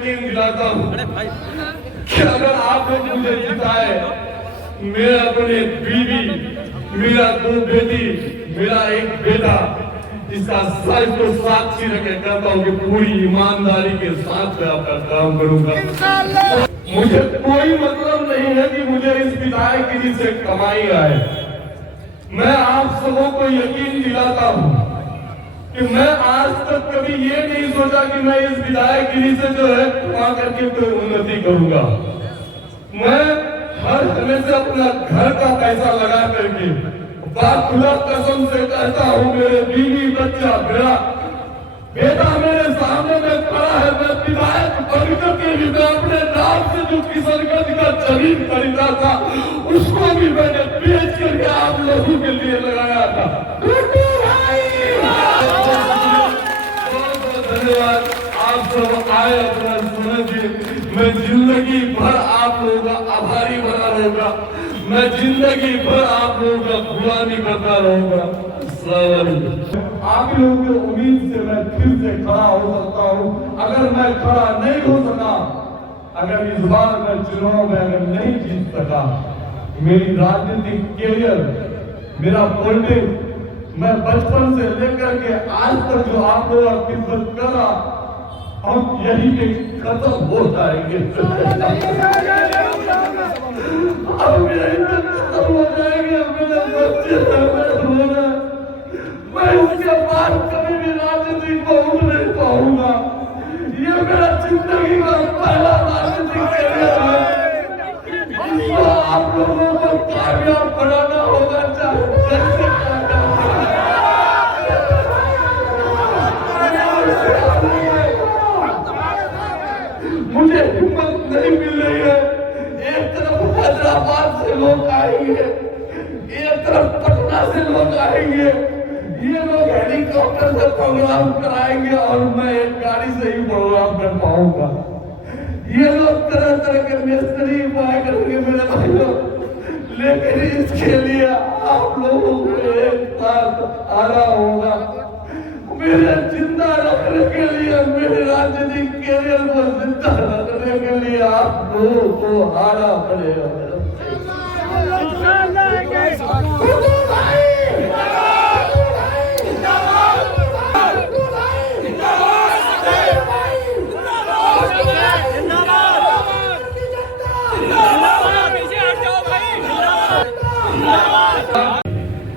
यकीन दिलाता हूँ कि अगर आप लोग मुझे जिताए, मैं अपने बीवी, मेरा 2 बेटी, मेरा 1 बेटा, इसका सच को साक्षी रखे कहता हूँ कि पूरी ईमानदारी के साथ मैं आपका काम करूंगा। मुझे कोई मतलब नहीं है कि मुझे इस विधायकगिरी से कमाई आए। मैं आप सबों को यकीन दिलाता हूँ कि मैं आज तक कभी ये नहीं सोचा कि मैं इस विधायकगिरी से जो है कमा करके कोई उन्नति करूंगा। मैं हर हमेशा अपना घर का पैसा लगा करके खुदा कसम से कहता हूँ, मेरे बीवी बच्चा, मेरा बेटा मेरे सामने में खड़ा है, मैं विधायक बनकर के भी मैं अपने नाम से जो किशनगंज का जमीन खरीदा था उसको भी मैंने बेच करके आप लोगों के लिए लगाया था। धन्यवाद, आप सब आए अपना सुने थे। मैं जिंदगी भर आप लोगों का आभारी बना रहूंगा, मैं जिंदगी भर आप लोगों का गुलामी करता रहूंगा। आप लोगों की उम्मीद से मैं फिर से खड़ा हो सकता हूँ। अगर मैं खड़ा नहीं हो सका, अगर इस बार मैं चुनाव में अगर नहीं जीत सका, मेरी राजनीतिक कैरियर, मेरा पॉलिटिक्स, मैं बचपन से लेकर के आज तक जो आप लोगों की खिदमत कर रहा, हम यही पे खत्म हो जाएंगे। अब यही पे खत्म हो जाएंगे। मेरे बच्चे मैं उसके बाद कभी भी राजनीति को उठ नहीं पाऊंगा। ये मेरा जिंदगी का पहला राजनीतिक कैरियर है, जिसको आप लोगों को कामयाब बनाना होगा। चाहे मुझे हिम्मत नहीं मिल रही है। एक तरफ हैदराबाद से लोग आएंगे, एक तरफ पटना से लोग आएंगे, ये लोग हेलीकॉप्टर से प्रोग्राम कराएंगे और मैं एक गाड़ी से ही प्रोग्राम कर पाऊंगा। ये लोग तरह तरह के मिस्त्री उपाय करेंगे मेरे भाइयों, लेकिन इसके लिए आप लोगों को एक साथ आना होगा। मेरे जिंदा रखने के लिए, मेरे राजनीतिक कैरियर को जिंदा रखने के लिए आप लोगों को आना पड़ेगा।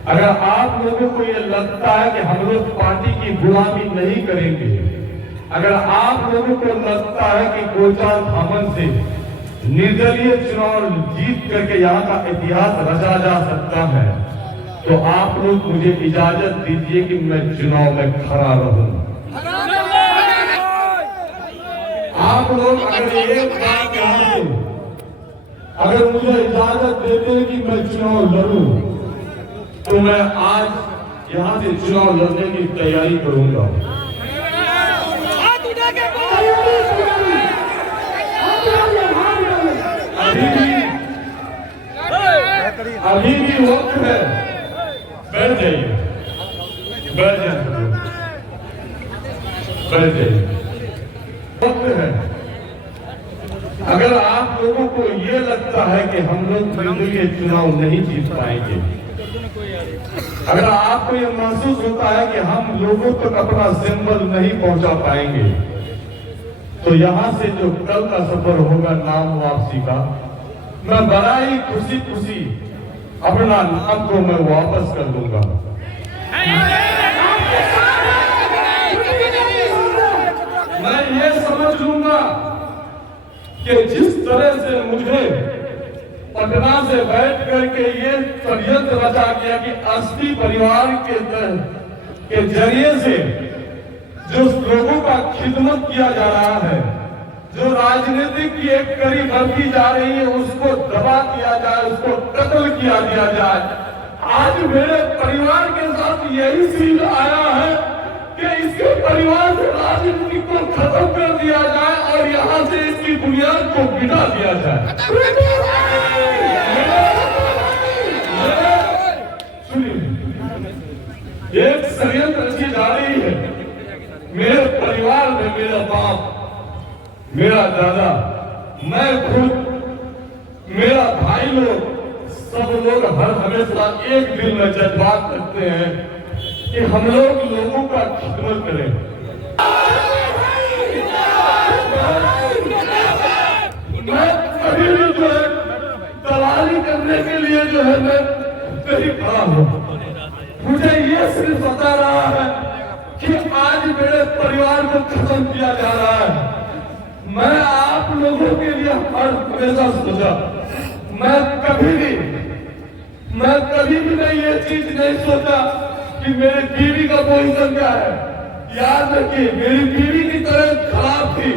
अगर आप लोगों को ये लगता है कि हम लोग पार्टी की गुलामी नहीं करेंगे, अगर आप लोगों को लगता है कि गोचार धामन से निर्दलीय चुनाव जीत करके यहाँ का इतिहास रचा जा सकता है, तो आप लोग मुझे इजाजत दीजिए कि मैं चुनाव में खड़ा रहूं। आप लोग अगर एक बात अगर मुझे इजाजत देते हैं कि मैं चुनाव लड़ूं, तो मैं आज यहाँ से चुनाव लड़ने की तैयारी करूंगा। अभी भी वक्त है, बैठ जाइए, बैठ जाइए, बैठ जाइए, वक्त है। अगर आप लोगों को ये लगता है कि हम लोग निर्दलीय चुनाव नहीं जीत पाएंगे, अगर आपको ये महसूस होता है कि हम लोगों तक अपना सिंबल नहीं पहुंचा पाएंगे, तो यहाँ से जो कल का सफर होगा नाम वापसी का, मैं बड़ा ही खुशी खुशी अपना नाम को मैं वापस कर दूंगा। मैं ये समझ लूंगा कि जिस तरह से मुझे पटना से बैठ करके ये षड्यंत्र रचा गया कि अस्थि परिवार के जरिए से जो लोगों का खिदमत किया जा रहा है, जो राजनीति की एक कड़ी बढ़ती जा रही है, उसको दबा दिया जाए, उसको कत्ल किया दिया जाए। आज मेरे परिवार के साथ यही सीन आया है कि इसके परिवार से राजनीति को खत्म कर दिया जाए और यहाँ से इसकी बुनियाद को गिरा दिया जाए। एक षड्यंत्र रची जा रही है। मेरे परिवार में मेरा बाप, मेरा दादा, मैं खुद, मेरा भाई लोग, सब लोग हर हमेशा एक दिल में जज्बात रखते हैं कि हम लोगों का खिदमत करें। मैं कभी भी जो है दलाली करने के लिए जो है मैं नहीं खड़ा हूँ। मुझे ये सिर्फ बता रहा है कि आज मेरे परिवार को खत्म किया जा रहा है। मैं आप लोगों के लिए हर हमेशा सोचा, मैं कभी भी मैं ये चीज नहीं सोचा कि मेरी बीवी का पोजीशन क्या है। याद रखिए, मेरी बीवी की तरह खराब थी।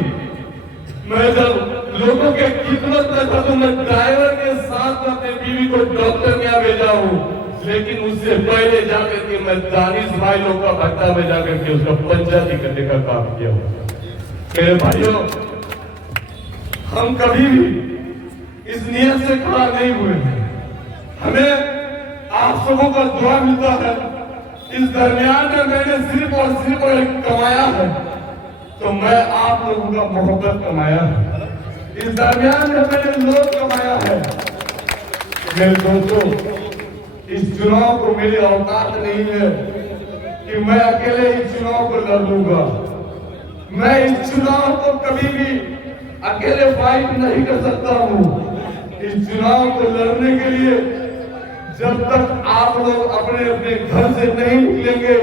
मैं जब लोगों के खिदमत में था तो मैं ड्राइवर के साथ अपने बीवी को डॉक्टर के यहाँ भेजा हूँ, लेकिन उससे पहले जाकर के मैं दानिश भाई लोग का भट्टा में जाकर के उसका पंचायती करने का काम किया हूँ। मेरे भाइयों, हम कभी भी इस नियत से खड़ा नहीं हुए हैं। हमें आप सबों का दुआ मिलता है। इस दरमियान में मैंने सिर्फ और सिर्फ कमाया है तो मैं आप लोगों का मोहब्बत कमाया है। इस दरमियान में मैंने लोग कमाया है। मेरे दोस्तों, इस चुनाव को मेरी औकात नहीं है कि मैं अकेले इस चुनाव को लड़ लूंगा। मैं इस चुनाव को कभी भी अकेले फाइट नहीं कर सकता हूँ। इस चुनाव को लड़ने के लिए जब तक आप लोग अपने अपने घर से नहीं निकलेंगे,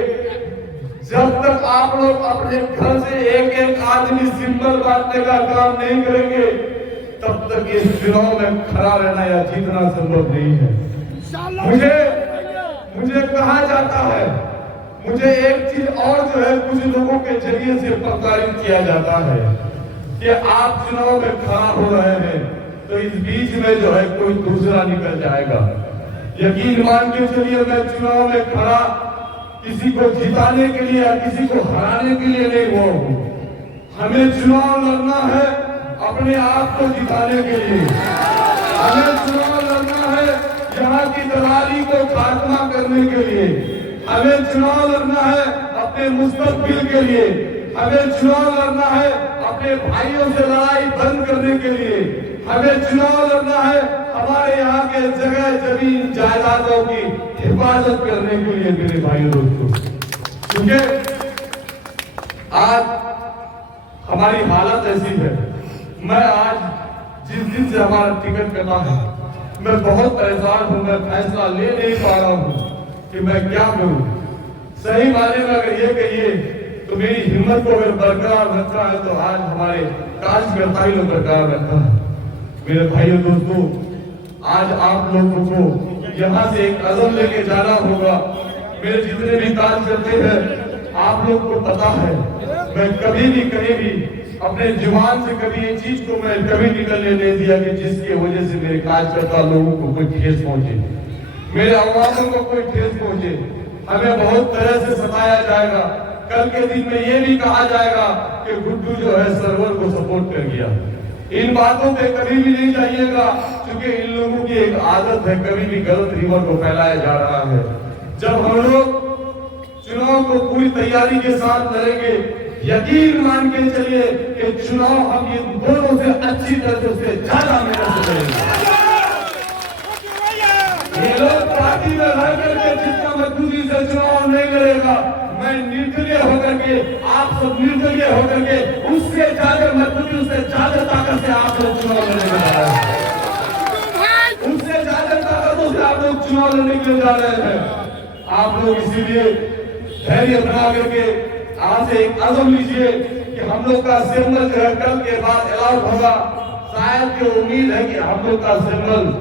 जब तक आप लोग अपने घर से एक एक आदमी सिंबल बांटने का काम नहीं करेंगे, तब तक इस चुनाव में खड़ा रहना या जीतना संभव नहीं है। मुझे कहा जाता है, मुझे एक चीज और जो है कुछ लोगों के जरिए से प्रताड़ित किया जाता है कि आप चुनाव में खड़ा हो रहे हैं तो इस बीच में जो है कोई दूसरा निकल जाएगा। यकीन मान के चलिए, मैं चुनाव में खड़ा किसी को जिताने के लिए या किसी को हराने के लिए नहीं हुआ हूँ। हमें चुनाव लड़ना है अपने आप को जिताने के लिए। हमें चुनाव लड़ना है यहाँ की दलाली को खात्मा करने के लिए। हमें चुनाव लड़ना है अपने मुस्तकबिल के लिए। हमें चुनाव लड़ना है अपने भाइयों से लड़ाई बंद करने के लिए। हमें चुनाव लड़ना है हमारे यहाँ के जगह जमीन जायदादों की हिफाजत करने के लिए। मेरे भाइयों दोस्तों, क्योंकि आज हमारी हालत ऐसी है, मैं आज जिस दिन से हमारा टिकट कटा है मैं बहुत परेशान हूँ। मैं फैसला ले नहीं पा रहा हूँ कि मैं क्या करूँ। सही मायने में अगर ये कहिए तो मेरी हिम्मत को अगर बरकरार रखना है तो आज हमारे कार्यकर्ता ही लोग बरकरार रखना है। मेरे भाइयों दोस्तों, आज आप लोगों को यहाँ से एक कदम लेके जाना होगा। मेरे जितने भी कार्यकर्ता हैं, आप लोग को पता है, मैं कभी भी कहीं भी अपने जुबान से कभी ये चीज को मैं कभी निकलने नहीं दिया कि जिसकी वजह से मेरे कार्यकर्ता लोगों को कोई ठेस पहुंचे, मेरे आवाजों को कोई ठेस पहुंचे। हमें बहुत तरह से सताया जाएगा। कल के दिन में ये भी कहा जाएगा कि गुड्डू जो है सर्वर को सपोर्ट कर गया। इन बातों पे कभी भी नहीं जाइएगा, क्योंकि इन लोगों की एक आदत है, कभी भी गलत रिवर को फैलाया जा रहा है। जब हम लोग चुनाव को पूरी तैयारी के साथ लड़ेंगे, यकीन मान के चलिए कि चुनाव हम ये दोनों से अच्छी तरह से ज्यादा मेहनत करेंगे। ये लोग पार्टी में रह करके जितना मजबूती से चुनाव नहीं लड़ेगा, मैं निर्दलीय होकर के, आप सब निर्दलीय होकर के उससे ज्यादा मजबूती, उससे ज्यादा ताकत से आप लोग चुनाव लड़ने जा रहे हैं। उससे ज्यादा ताकतों से आप लोग चुनाव लड़ने के लिए जा रहे हैं। आप लोग इसीलिए धैर्य बना करके आज से एक कदम लीजिए कि हम लोग का सिंबल जो है कल के बाद अलाउड होगा। शायद की उम्मीद है कि हम लोग का सिंबल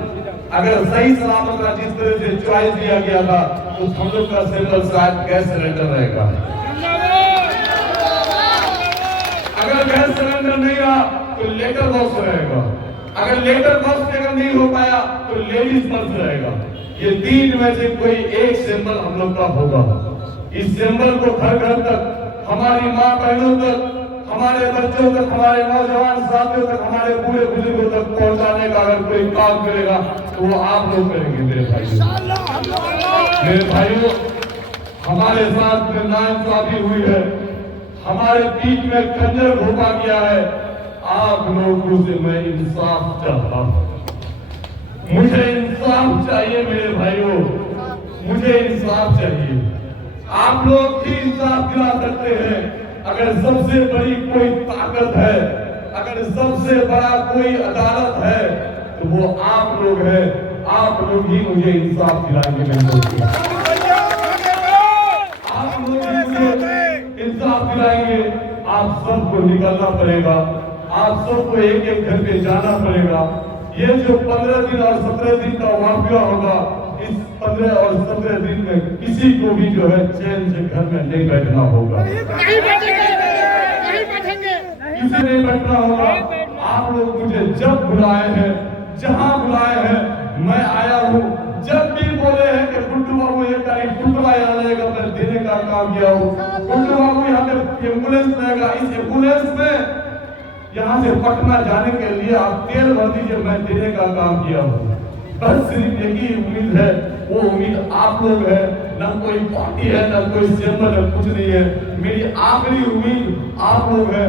अगर सही सलामत का जिस तरह से चॉइस दिया गया था तो हम लोग का सिंबल शायद गैस सिलेंडर रहेगा। अगर गैस सिलेंडर नहीं रहा तो लेटर बॉक्स रहेगा। अगर लेटर बॉक्स अगर नहीं हो पाया तो लेडीज पर्स रहेगा। ये तीन में से कोई एक सिंबल हम लोग का होगा। इस सिंबल को घर घर तक, हमारी माँ बहनों तक, हमारे बच्चों तक, हमारे नौजवान साथियों तक, हमारे पूरे बुजुर्गों तक पहुंचाने का अगर कोई काम करेगा तो वो आप लोग करेंगे। मेरे भाइयों, हमारे साथ में नाइंसाफी हुई है, हमारे बीच में खंजर घोंपा गया है। आप आप लोगों से मैं इंसाफ चाहता हूं। मुझे इंसाफ चाहिए मेरे भाइयों, मुझे इंसाफ चाहिए। आप लोग ही इंसाफ दिला सकते हैं। अगर सबसे बड़ी कोई ताकत है, अगर सबसे बड़ा कोई अदालत है, तो वो आप लोग हैं। आप लोग ही मुझे इंसाफ दिलाएंगे मेरे दोस्तों। आप लोग ही मुझे इंसाफ दिलाएंगे। आप सबको निकलना पड़ेगा, आप सबको एक एक घर पे जाना पड़ेगा। ये जो 15 दिन और 17 दिन का वाकया होगा, इस 15 और 17 दिन में किसी को भी जो है चैन से घर में नहीं बैठना होगा, नहीं बैठेंगे, किसी नहीं बैठना होगा। आप लोग मुझे जब बुलाए हैं, जहां बुलाए हैं, मैं आया हूं। जब भी बोले हैं कि गुड्डू बाबू एक तारीख टुकड़ा यहाँ लेगा, मैं देने का काम किया हूँ। गुड्डू बाबू यहाँ पे एम्बुलेंस लेगा, इस एम्बुलेंस में यहाँ से पटना जाने के लिए आप तेल भर दीजिए, मैं देने का काम किया हूँ। बस सिर्फ एक ही उम्मीद है, वो उम्मीद आप लोग है। न कोई पार्टी है, न कोई चैम्बर है, कुछ नहीं है। मेरी आखिरी उम्मीद आप लोग है।